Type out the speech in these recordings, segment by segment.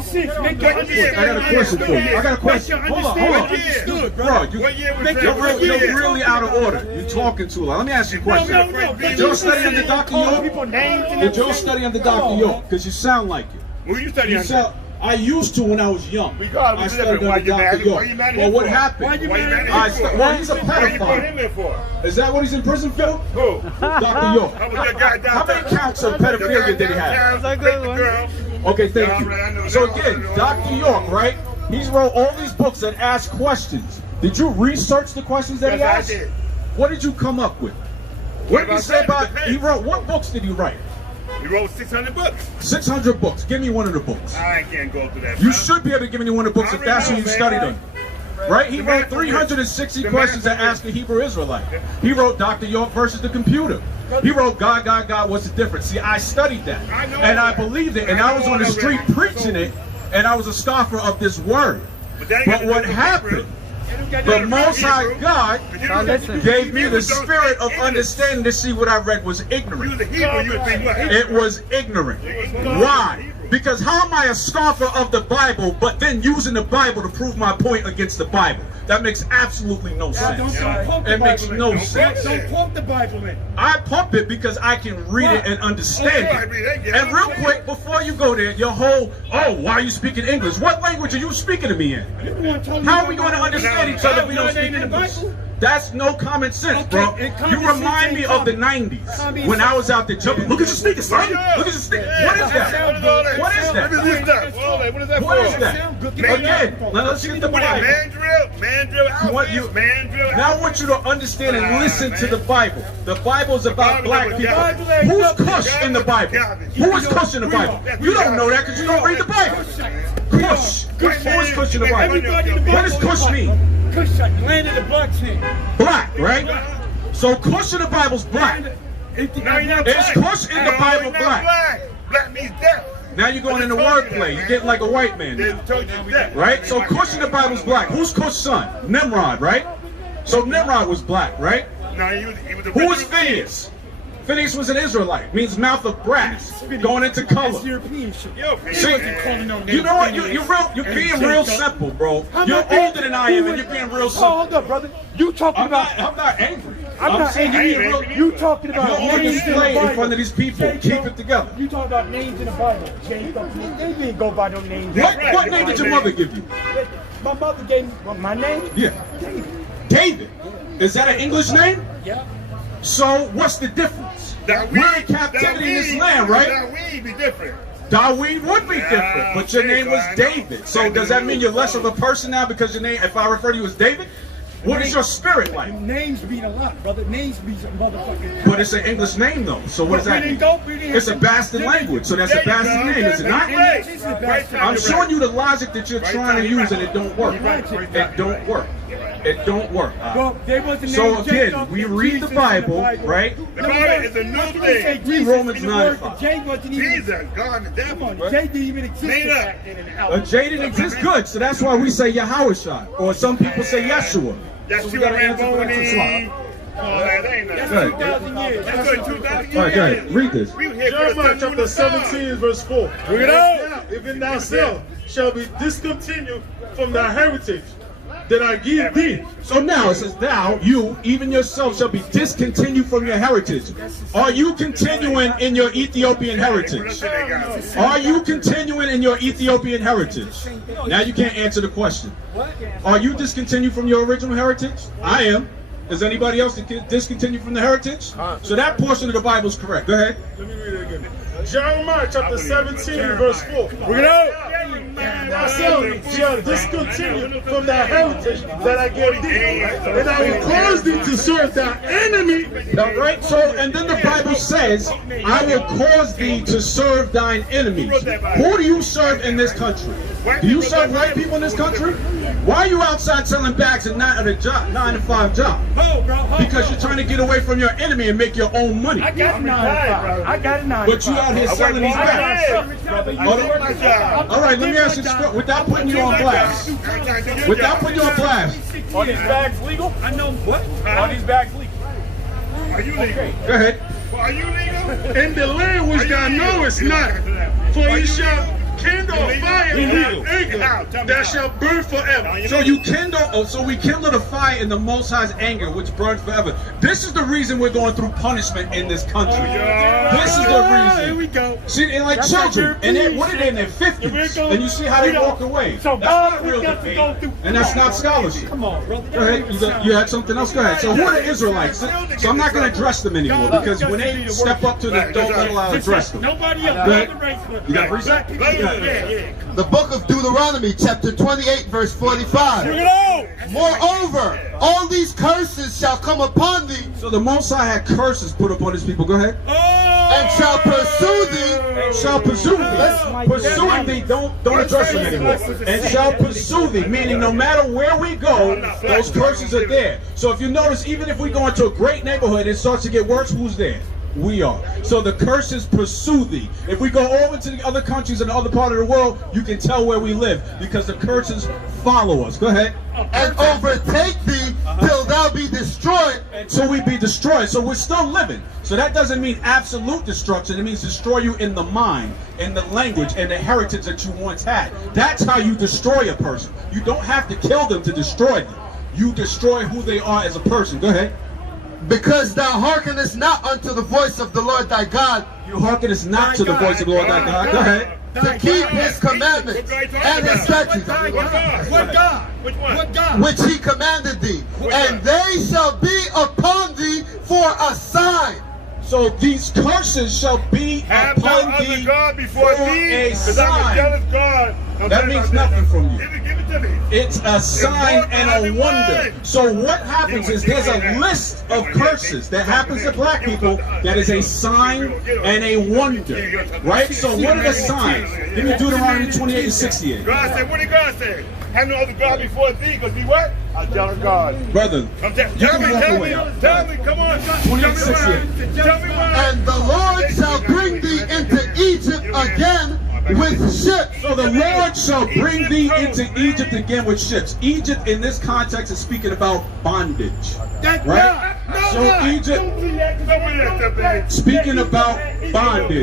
sense. I got a question for you. I got a question. Hold on. Bro, you're really out of order. You're talking too loud. Let me ask you a question. Did y'all study under Dr. York? Did y'all study under Dr. York? Because you sound like it. Who you study under? I used to when I was young. I studied under Dr. York. Well, what happened? Well, he's a pedophile. Is that what he's in prison for? Who? Dr. York. How many counts of pedophilia did he have? Okay, thank you. So again, Dr. York, right? He's wrote all these books that ask questions. Did you research the questions that he asked? What did you come up with? What did he say about? He wrote. What books did he write? He wrote 600 books. 600 books. Give me one of the books. I can't go through that. You should be able to give me one of the books if that's what you studied on. Right? He wrote 360 questions that ask the Hebrew Israelite. He wrote Dr. York versus the computer. He wrote God, God, God, what's the difference? See, I studied that. And I believed it. And I was on the street preaching it. And I was a scoffer of this word. But what happened? The Most High God gave me the spirit of understanding to see what I read was ignorant. It was ignorant. Why? Because how am I a scoffer of the Bible, but then using the Bible to prove my point against the Bible? That makes absolutely no sense. It makes no sense. Don't pump the Bible in. I pump it because I can read it and understand it. And real quick, before you go there, your whole, oh, why are you speaking English? What language are you speaking to me in? How are we going to understand each other if we don't speak English? That's no common sense, bro. You remind me of the 90s when I was out there jumping. Look at your sneakers, son. Look at your sneakers. What is that? What is that? What is that? What is that? Again, let's get the Bible. Mandrill outfits. Now I want you to understand and listen to the Bible. The Bible is about black people. Who's Cush in the Bible? Who is Cush in the Bible? You don't know that because you don't read the Bible. Cush. Who is Cush in the Bible? What does Cush mean? Cush, land of the black's hand. Black, right? So Cush in the Bible's black. Is Cush in the Bible black? Black means death. Now you're going into wordplay. You're getting like a white man now. Right? So Cush in the Bible's black. Who's Cush's son? Nimrod, right? So Nimrod was black, right? No, he was Who was Phineas? Phineas was an Israelite, means mouth of brass, going into color. European shit. See, you know what? You're being real simple, bro. You're older than I am, and you're being real simple. Hold up, brother. You talking about? I'm not angry. I'm not angry. You talking about names in the Bible in front of these people. Keep it together. You talking about names in the Bible? Jacob. They didn't go by those names. What name did your mother give you? My mother gave me my name. Yeah. David. Is that an English name? Yeah. So what's the difference? We're in captivity in this land, right? Dawid be different. Dawid would be different, but your name was David. So does that mean you're less of a person now because your name, if I refer to you as David? What is your spirit like? Names mean a lot, brother. Names mean some motherfucking. But it's an English name though. So what does that mean? It's a bastard language. So that's a bastard name, is it not? I'm showing you the logic that you're trying to use and it don't work. It don't work. It don't work. So again, we read the Bible, right? The Bible is a new thing. Read Romans 9:5. Jesus, God, the devil. J didn't even exist. J didn't exist. Good. So that's why we say Yahushua, or some people say Yeshua. So we gotta answer for that. That ain't Good. That's good. 2,000 years. All right, go ahead. Read this. Jeremiah chapter 17, verse 4. Bring it out. Even thyself shall be discontinued from thy heritage that I give thee. So now it says, thou, you, even yourself shall be discontinued from your heritage. Are you continuing in your Ethiopian heritage? Are you continuing in your Ethiopian heritage? Now you can't answer the question. Are you discontinued from your original heritage? I am. Is anybody else discontinued from the heritage? So that portion of the Bible is correct. Go ahead. Let me read it again. Jeremiah chapter 17, verse 4. Bring it out. Thyself shall discontinue from thy heritage that I gave thee, and I will cause thee to serve thy enemy. All right, so, and then the Bible says, I will cause thee to serve thine enemies. Who do you serve in this country? Do you serve white people in this country? Why are you outside selling bags and not at a job, 9-to-5 job? Because you're trying to get away from your enemy and make your own money. I got a 9-to-5. I got a 9-to-5. But you out here selling these bags. All right, let me ask you this, without putting you on blast. Without putting you on blast. Are these bags legal? I know what? Are these bags legal? Are you legal? Go ahead. Are you legal? In the land which thou knowest not, for ye shall kindle a fire in earth that shall burn forever. So you kindle, so we kindle the fire in the Most High's anger, which burns forever. This is the reason we're going through punishment in this country. This is the reason. Here we go. See, and like children, and they what are they in their 50s, and you see how they walk away. So That's God, not we real got to debate, go through. and that's not scholarship. Come on, brother. Go ahead. You had something else? Go ahead. So who are the Israelites? So I'm not going to address them anymore because when they step up to the don't let I'll address them. Nobody else. Go ahead. Other race, but- You got precept? Yeah. The book of Deuteronomy, chapter 28, verse 45. Moreover, all these curses shall come upon thee, So the Most High had curses put upon his people. Go ahead. and shall pursue thee. Shall pursue thee. Pursuing thee, don't address them anymore. And shall pursue thee, meaning no matter where we go, those curses are there. So if you notice, even if we go into a great neighborhood, it starts to get worse, who's there? We are. So the curses pursue thee. If we go over to the other countries in the other part of the world, you can tell where we live because the curses follow us. Go ahead. And overtake thee till thou be destroyed. Until we be destroyed. So we're still living. So that doesn't mean absolute destruction. It means destroy you in the mind, in the language, and the heritage that you once had. That's how you destroy a person. You don't have to kill them to destroy them. You destroy who they are as a person. Go ahead. Because thou hearkenest not unto the voice of the Lord thy God, You hearkenest not to the voice of the Lord thy God. Go ahead. to keep his commandments and his statutes, What God? Which one? What God? which he commanded thee, and they shall be upon thee for a sign. So these curses shall be Have no upon other thee God before for thee, a because I'm a sign. jealous God. Don't That tell me means about nothing from you. Give it to me. It's a sign and a wonder. So what happens is there's a list of curses that happens to black people that is a sign and a wonder. Right? So what are the signs? Give me Deuteronomy 28 and 68. God said, what did God say? Have no other God before thee, because he what? A jealous God. Brother, Tell you me, can walk tell away. me, tell me, come on. Tell me 28, why. 68. Tell me why. And the Lord shall bring thee into Egypt again with ships. So the Lord shall bring thee into Egypt again with ships. Egypt in this context is speaking about bondage. Right? So Egypt speaking about bondage.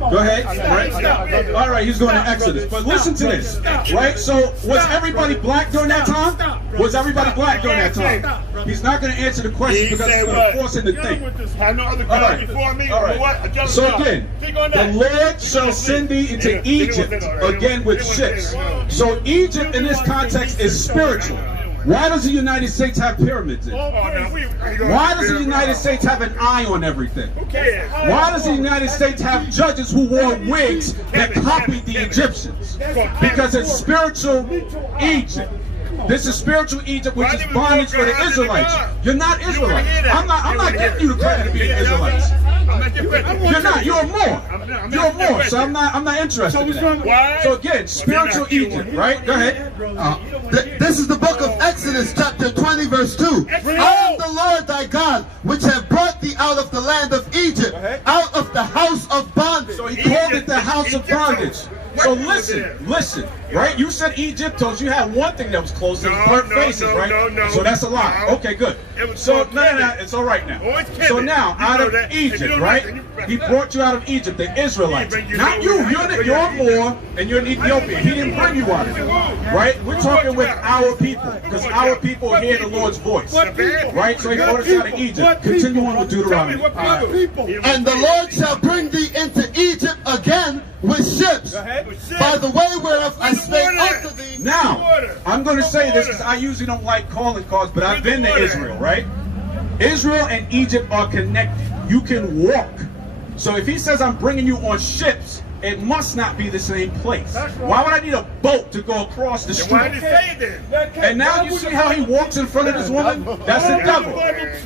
Go ahead. Right? All right, he's going to Exodus. But listen to this. Right? So was everybody black during that time? Was everybody black during that time? He's not going to answer the question because it's going to force him to think. Have no other All God right. before me. All right. What? A jealous So God. again, Think on the that. Lord shall send thee into Egypt again with ships. So Egypt in this context is spiritual. Why does the United States have pyramids in it? Why does the United States have an eye on everything? Why does the United States have judges who wore wigs that copied the Egyptians? Because it's spiritual Egypt. This is spiritual Egypt, which is bondage for the Israelites. You're not Israelites. I'm not giving you the credit of being Israelites. You're not. You're more. You're more. So I'm not interested in that. So again, spiritual Egypt, right? Go ahead. This is the book of Exodus, chapter 20, verse 2. I am the Lord thy God, which have brought thee out of the land of Egypt, out of the house of bondage. So he called it the house of bondage. So listen, right? You said Egypt, told you had one thing that was close to burnt faces, right? So that's a lie. Okay, good. So no, it's all right now. So now, out of Egypt, right? He brought you out of Egypt, the Israelites. Not you. You're more, and you're an Ethiopian. He didn't bring you out of it, right? We're talking with our people, because our people hear the Lord's voice, right? So he brought us out of Egypt. Continue on with Deuteronomy. And the Lord shall bring thee into Egypt again with ships, by the way whereof I spake unto thee. Now, I'm going to say this because I usually don't like calling cards, but I've been to Israel, right? Israel and Egypt are connected. You can walk. So if he says I'm bringing you on ships, it must not be the same place. Why would I need a boat to go across the Why did street? he say that? And now you see how he walks in front of this woman? That's the devil.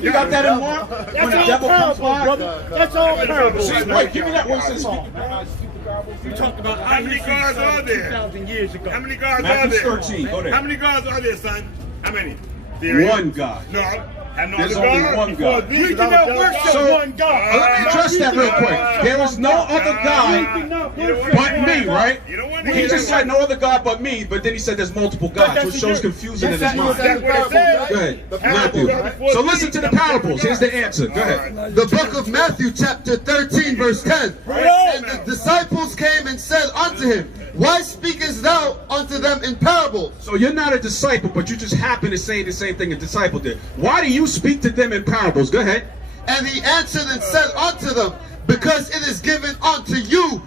You got that in Mark? When the devil comes by? That's all parable. See, wait, give me that one. You talked about How many gods are there? 2,000 years ago. How many gods are Matthew there? 13, go How there. many gods are there, son? How many? One God. No, have no There's other only God one before God. thee, You because I'm a cannot jealous worship God. one God. Let me address that real quick. There is no other God but me, right? You don't want He just said no other God but me, but then he said there's multiple gods, which shows confusion in his mind. Go That's what it says. ahead, Matthew. So listen to the parables. Here's the answer. Go ahead. The book of Matthew, chapter 13, verse 10. And the disciples came and said unto him, Why speakest thou unto them in parables? So you're not a disciple, but you just happen to say the same thing a disciple did. Why do you speak to them in parables? Go ahead. And he answered and said unto them, because it is given unto you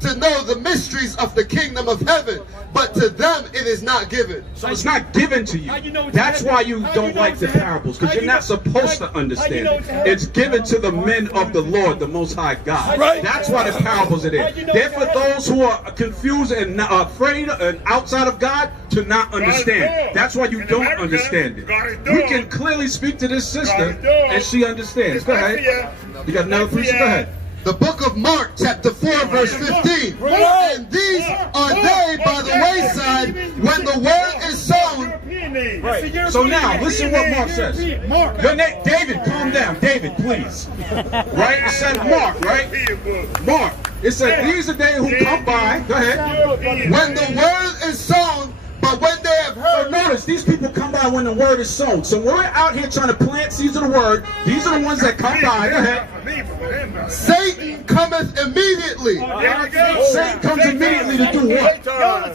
to know the mysteries of the kingdom of heaven, but to them it is not given. So it's not given to you. That's why you don't like the parables, because you're not supposed to understand it. It's given to the men of the Lord, the Most High God. That's why the parables are there. They're for those who are confused and afraid and outside of God to not understand. That's why you don't understand it. We can clearly speak to this sister, and she understands. Go ahead. You got another preacher? Go ahead. The book of Mark, chapter 4, verse 15. And these are they by the wayside when the word is sown. Right. So now, listen what Mark says. Your name, David, calm down. David, please. Right? It said Mark, right? Mark. It said, these are they who come by. Go ahead. When the word is sown, but when they have heard. So notice, these people come by when the word is sown. So we're out here trying to plant seeds of the word. These are the ones that come by. Go ahead. Satan cometh immediately. Satan comes immediately to do what?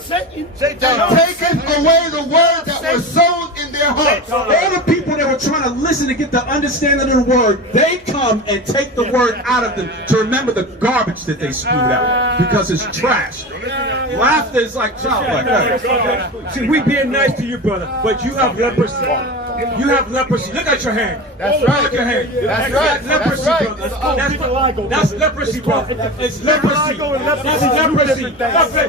Satan. And taketh away the word that was sown in their hearts. All the people that were trying to listen to get the understanding of the word, they come and take the word out of them to remember the garbage that they spewed out because it's trash. Laughter is like childlike. See, we being nice to you, brother, but you have leprosy. You have leprosy. Look at your hand. That's right. Look at your hand. That's right. Leprosy, That's right. brother. That's leprosy, brother. It's leprosy. That's leprosy. That's the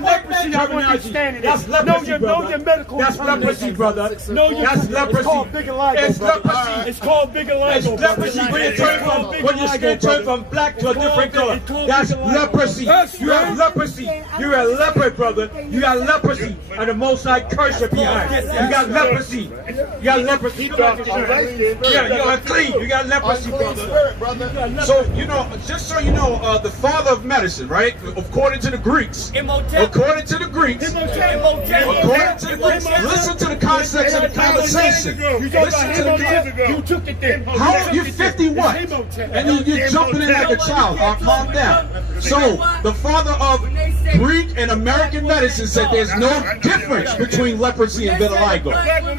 leprosy terminology. That's leprosy, brother. That's leprosy, brother. That's leprosy. It's leprosy. It's called vitiligo. It's leprosy when your skin turns from black to a different color. That's leprosy. You have leprosy. You're a leopard, brother. You got leprosy. And the Most High curse you behind. You got leprosy. You got leprosy, brother. Yeah, you're clean. You got leprosy, brother. So, you know, just so you know, the father of medicine, right? According to the Greeks. According to the Greeks. According to the Greeks. Listen to the context of the conversation. Listen to the context. You took it there. How old? You're 50 what? And you're jumping in like a child. Calm down. So, the father of Greek and American medicine said there's no difference between leprosy and vitiligo.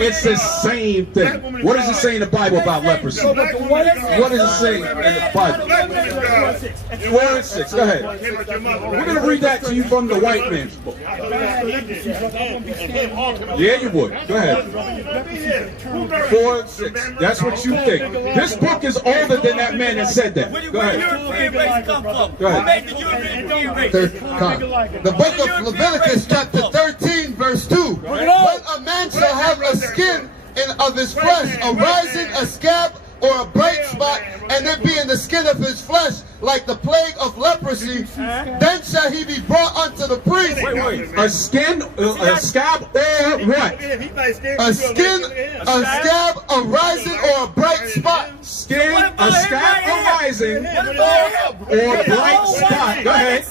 It's the same thing. What does it say in the Bible about leprosy? What does it say in the Bible? 4:6. Go ahead. We're going to read that to you from the white man's book. Yeah, you would. Go ahead. 4:6. That's what you think. This book is older than that man that said that. Go ahead. Go ahead. The book of Leviticus, chapter 13, verse 2. When a man shall have a skin of his flesh, arising a scab or a bright spot, and it be in the skin of his flesh, like the plague of leprosy, then shall he be brought unto the priest. Wait. A skin, a scab, or what? A scab arising or a bright spot. Skin, a scab arising, or a bright spot. Go ahead.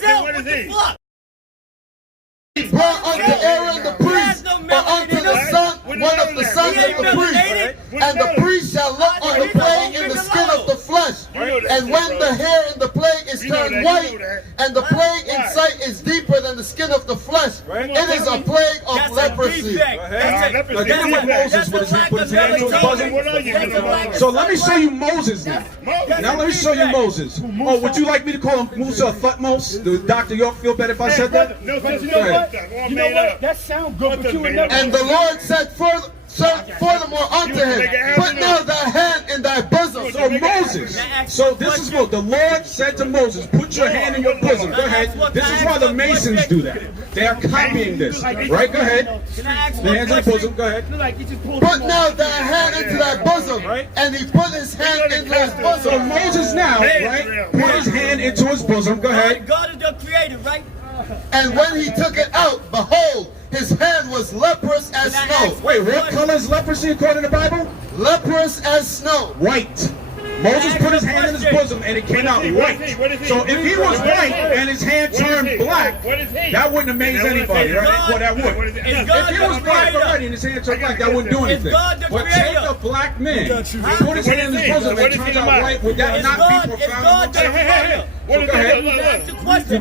Brought unto Aaron the priest, or unto the son, one of the sons of the priest. And the priest shall look on the plague in the skin of the flesh. And when the hair in the plague is turned white, and the plague in sight is deeper than the skin of the flesh, it is a plague of leprosy. Again with Moses, what does he put his hand to his bosom? So let me show you Moses now. Now let me show you Moses. Oh, would you like me to call him Musa Thutmose? Does Dr. York feel better if I said that? No, but you know what? You know what? That sounds good, but you would never. And the Lord said furthermore unto him, put now thy hand in thy bosom. So Moses, so this is what the Lord said to Moses, put your hand in your bosom. Go ahead. This is why the Masons do that. They are copying this. Right? Go ahead. The hands in the bosom. Go ahead. Put now thy hand into thy bosom. And he put his hand into his So bosom. Moses now, right, put his hand into his bosom. Go ahead. God is the creator, right? And when he took it out, behold, his hand was leprous as snow. Wait, what color is leprosy according to the Bible? Leprous as snow. White. Moses put his hand in his bosom and it came out white. So if he was white and his hand turned black, that wouldn't amaze anybody, right? Well, that would. If he was black already and his hand turned black, that wouldn't do anything. But take a black man, put his hand in his bosom and it turns out white, would that not be profound? What is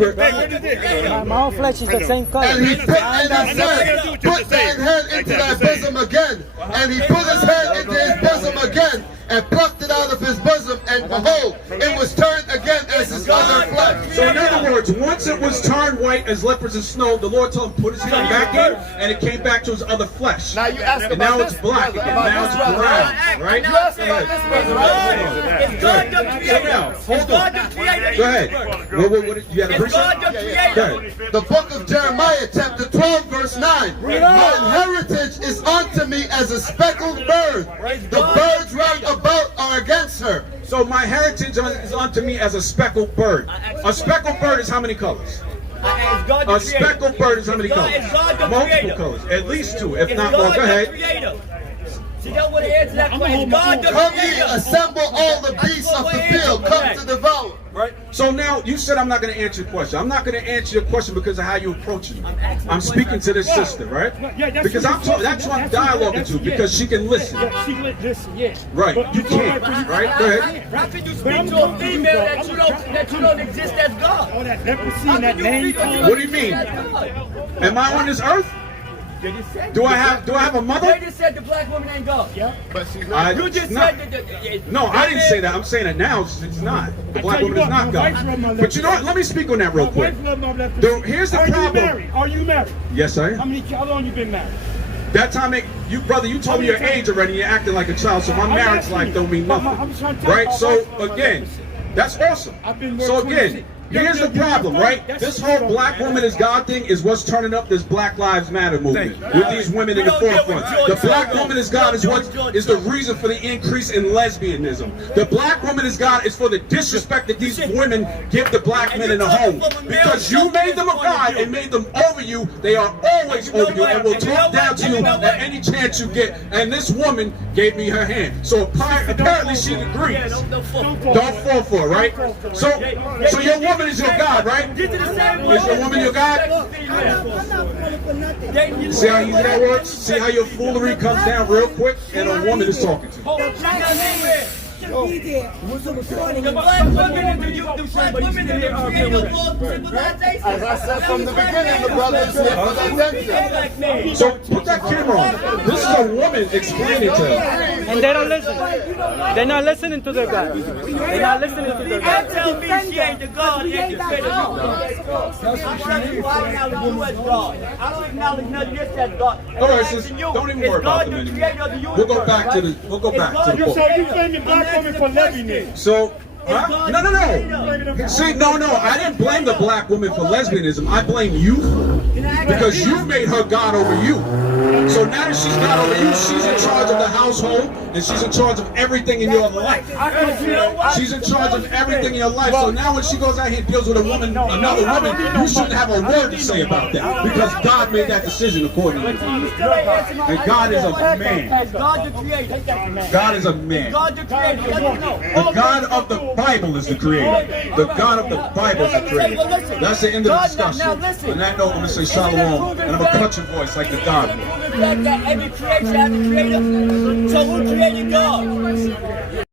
My own flesh is the same color. And he put, and he said, put that hand into thy bosom again. And he put his hand into his bosom again and plucked it out of his bosom, and behold, it was turned again as his other flesh. So in other words, once it was turned white as leopards and snow, the Lord told him put his hand back in, and it came back to his other flesh. Now you ask and about now it's black again. Now it's brown, right? You ask about this brother, right? It's God the creator. Hold on. Go ahead. What, you had a It's God the creator. Go ahead. The book of Jeremiah, chapter 12, verse 9. My heritage is unto me as a speckled bird. The birds round about are against her. So my heritage is unto me as a speckled bird. A speckled bird is how many colors? A speckled bird is how many colors? Multiple colors. At least two, if not more. Go ahead. See, that would answer that question. God the Come ye, creator. assemble all the beasts of the field, come to devour. Right. So now you said I'm not going to answer your question. I'm not going to answer your question because of how you approach it. I'm speaking to this sister, right? Because that's what I'm dialoguing to, because she can listen. She listen, yeah. Right. You can't. Right. Go ahead. How can you speak to a female that you don't exist as God? All that leprosy How and that can you name. speak to What do you mean? Am I on this earth? Do I have a mother? They just said the black woman ain't God. Yeah. But she's not. You just not. said that. No, I didn't say that. I'm saying it now. It's not. The black woman is not God. But you know what? Let me speak on that real quick. Here's the problem. Are you married? Yes, I am. How long you been married? That time, brother, you told me your age already. You're acting like a child, so my marriage life don't mean nothing, right? So again, that's awesome. So again, here's the problem, right? This whole black woman is God thing is what's turning up this Black Lives Matter movement with these women in the forefront. The black woman is God is what is the reason for the increase in lesbianism. The black woman is God is for the disrespect that these women give the black men in the home. Because you made them a God and made them over you, they are always over you and will talk down to you at any chance you get. And this woman gave me her hand. So apparently she agrees. Don't fall for it, right? So your woman is your God, right? Is your woman your God? See how easy that works? See how your foolery comes down real quick and a woman is talking to you. The black women As I said from the beginning, the brother is here for the attention. So put that camera on. This is a woman explaining to them. And they don't listen. They're not listening to their God. They're not listening to their God. Tell me she ain't the God that defended you. I acknowledge you as God. I don't acknowledge nothing else as God. All right, sis, don't even worry about them anymore. We'll go back to the book. So you blaming black women for lesbianism? So, no. See, no, I didn't blame the black woman for lesbianism. I blame you because you made her God over you. So now that she's God over you, she's in charge of the household and she's in charge of everything in your life. She's in charge of everything in your life. So now when she goes out here and deals with another woman, you shouldn't have a word to say about that because God made that decision according to you. And God is a man. God is a man. The God of the Bible is the creator. The God of the Bible is the creator. That's the end of the discussion. On that note, I'm going to say shalom, and I'm going to cut your voice like the God. That every creation has a creator. So who created God?